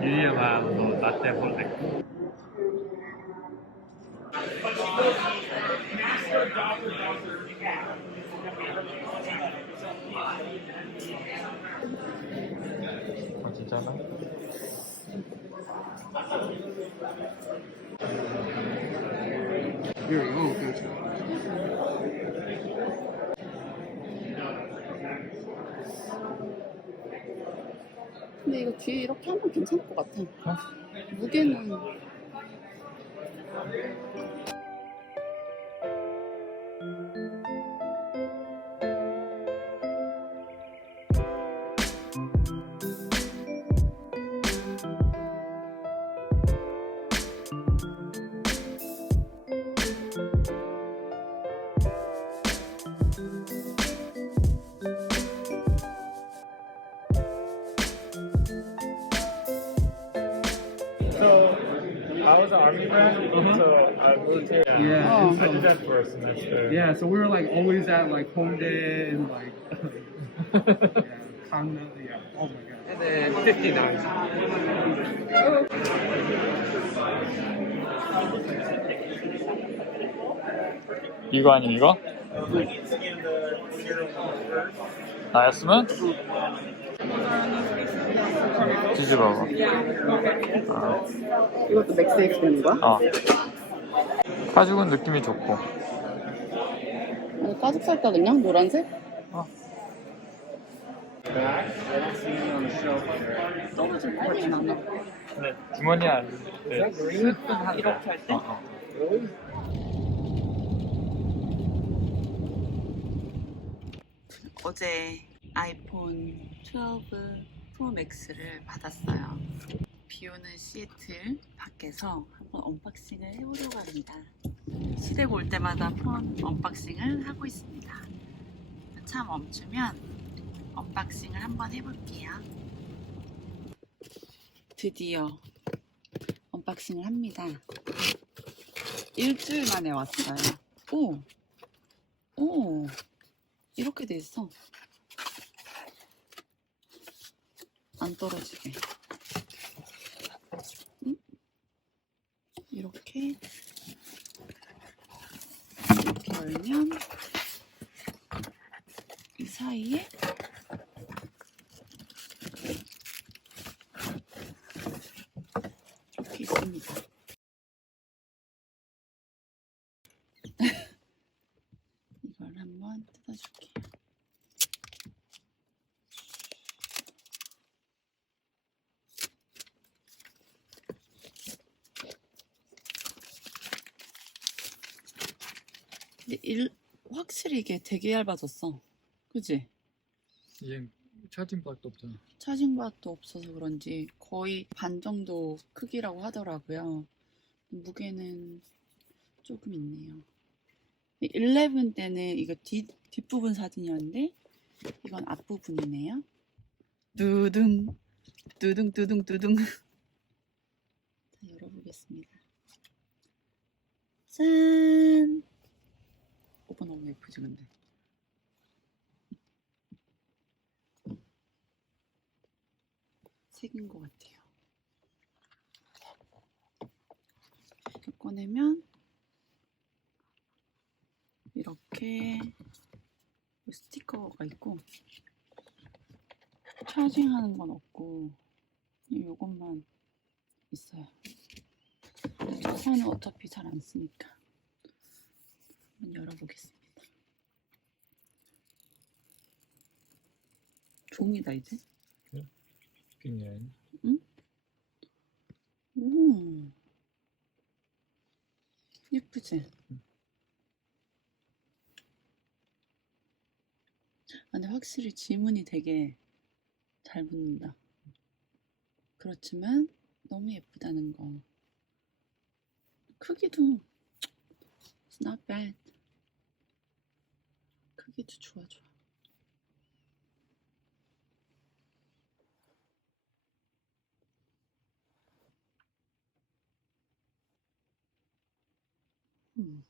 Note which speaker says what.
Speaker 1: 유리가 뭐 라떼 볼래. 아 진짜나?
Speaker 2: We go. Gotcha. 근데 이거 뒤에 이렇게 하면 괜찮을 것 같아. 무게는
Speaker 3: I was an army brat, so I moved here.
Speaker 1: Yeah.
Speaker 2: Oh.
Speaker 3: I did that for a semester.
Speaker 1: Yeah, so we were like always at like Hongdae and like yeah, Gangnam. Yeah. Oh my god. And then 59.
Speaker 4: 이거 아니 이거? 나였으면? 뒤집어봐. 아,
Speaker 2: 이것도 맥스엑스 되는 거야?
Speaker 4: 어. 가죽은 느낌이 좋고.
Speaker 2: 아니, 가죽 살까 그냥 노란색? 않아.
Speaker 4: 근데 주머니 안. 네.
Speaker 2: 이렇게 할 때?
Speaker 4: 어, 어.
Speaker 2: 어제 아이폰 12 프로 맥스를 받았어요. 비 오는 시애틀 밖에서 한번 언박싱을 해보려고 합니다. 시댁 올 때마다 폰 언박싱을 하고 있습니다. 차 멈추면 언박싱을 한번 해볼게요. 드디어 언박싱을 합니다. 일주일 만에 왔어요. 오! 오! 이렇게 돼 있어. 안 떨어지게. 응? 이렇게 이렇게 열면 이 사이에 이렇게 있습니다. 이걸 한번 뜯어줄게요. 근데 일, 확실히 이게 되게 얇아졌어. 그지?
Speaker 4: 이제 차징박도 없잖아.
Speaker 2: 차징밭도 없어서 그런지 거의 반 정도 크기라고 하더라고요. 무게는 조금 있네요. 11 때는 이거 뒷, 뒷부분 사진이었는데 이건 앞부분이네요. 두둥 두둥 두둥 두둥 자 열어보겠습니다. 짠! 예쁘지 근데? 색인 것 같아요. 이렇게 꺼내면 이렇게 스티커가 있고 차징하는 건 없고 이것만 있어요. 저는 어차피 잘 안 쓰니까 한번 열어보겠습니다. 종이다 이제.
Speaker 4: 그냥
Speaker 2: 오. 예쁘지? 아, 근데 확실히 지문이 되게 잘 붙는다. 그렇지만 너무 예쁘다는 거. 크기도 it's not bad. 크기도 좋아 좋아. 음.